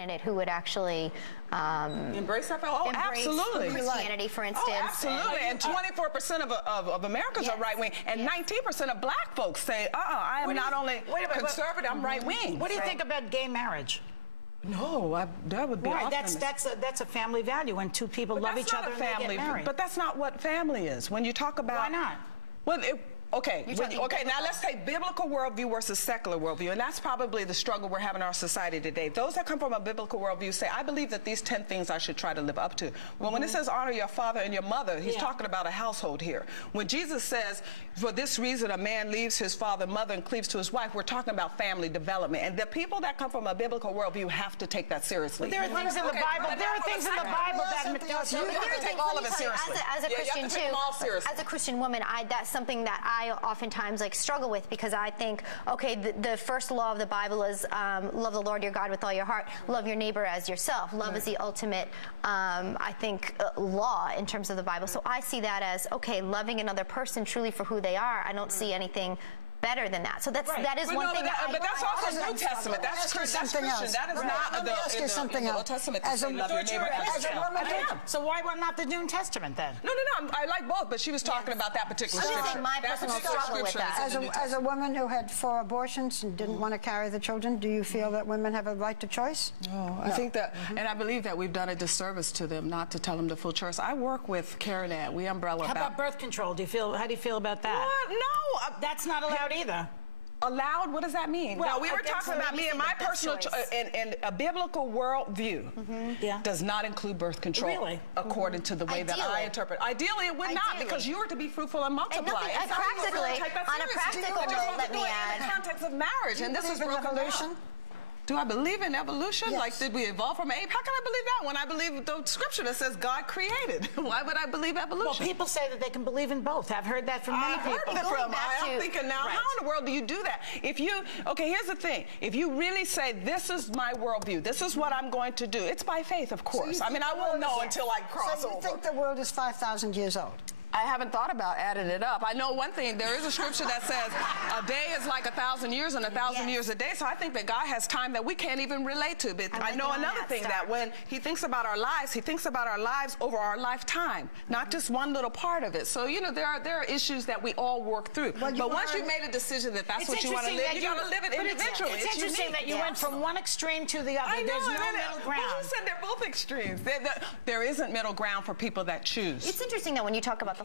candidate who would actually embrace that? Oh, absolutely. Christianity, for instance. Oh, absolutely. And 24% of Americans are right-wing, and 19% of black folks say, I am not only conservative, I'm right-wing. What do you think about gay marriage? No, that would be awesome. That's a family value when two people love each other and they get married. But that's not what family is. When you talk about... Why not? Well, okay, now let's take biblical worldview versus secular worldview, and that's probably the struggle we're having in our society today. Those that come from a biblical worldview say, I believe that these 10 things I should try to live up to. Well, when it says honor your father and your mother, he's talking about a household here. When Jesus says, for this reason a man leaves his father and mother and cleaves to his wife, we're talking about family development. And the people that come from a biblical worldview have to take that seriously. But there are things in the Bible. There are things in the Bible that you have to take all of it seriously. As a Christian too, as a Christian woman, that's something that I oftentimes struggle with, because I think, okay, the first law of the Bible is love the Lord your God with all your heart, love your neighbor as yourself. Love is the ultimate, I think, law in terms of the Bible. So I see that as, okay, loving another person truly for who they are. I don't see anything better than that. So that is one thing. But that's also New Testament. That's Christian. That is not the Old Testament. As a woman, so why not the New Testament then? No. I like both, but she was talking about that particular scripture. I'm just saying my personal struggle with that. As a woman who had 4 abortions and didn't want to carry the children, do you feel that women have a right to choice? No, I think that, and I believe that we've done a disservice to them not to tell them the full choice. I work with CareNet. We umbrella. How about birth control? How do you feel about that? What? No, that's not allowed either. Allowed? What does that mean? Well, no, we were talking about me and my personal and a biblical worldview does not include birth control, according to the way that I interpret. Ideally, it would not, because you are to be fruitful and multiply. On a practical note, let me add, in the context of marriage, and this is broken down. Do I believe in evolution? Yes. Like, did we evolve from ape? How can I believe that when I believe the scripture that says God created? Why would I believe evolution? Well, people say that they can believe in both. I've heard that from many people. I'm thinking now, how in the world do you do that? If you, okay, here's the thing. If you really say, this is my worldview, this is what I'm going to do, it's by faith, of course. So I mean, I won't know until I cross over. So you think the world is 5,000 years old? I haven't thought about adding it up. I know one thing, there is a scripture that says a day is like 1,000 years and 1,000 years a day. So I think that God has time that we can't even relate to. But I know another thing, that when he thinks about our lives, he thinks about our lives over our lifetime, not just one little part of it. So, you know, there are issues that we all work through. But once you've made a decision that that's what you want to live, you got to live it individually. It's interesting that you went from one extreme to the other. There's no middle ground. Well, you said they're both extremes. There isn't middle ground for people that choose. It's interesting that when you talk about